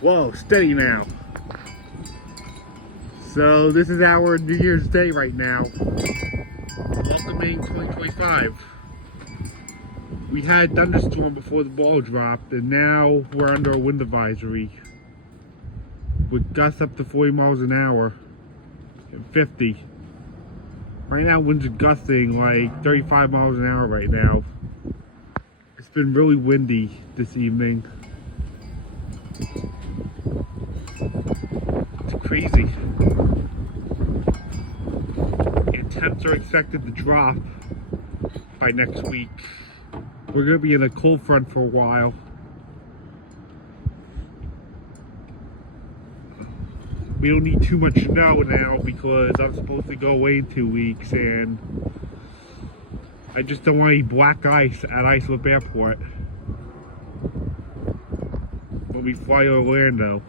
Whoa, steady now. So this is our New Year's Day right now. Welcoming 2025. We had thunderstorm before the ball dropped, and now we're under a wind advisory with gusts up to 40 miles an hour and 50. Right now winds are gusting like 35 miles an hour right now. It's been really windy this evening. It's crazy. And temps are expected to drop by next week. We're going to be in a cold front for a while. We don't need too much snow now because I'm supposed to go away in 2 weeks, and I just don't want any black ice at Islip Airport when we fly to Orlando.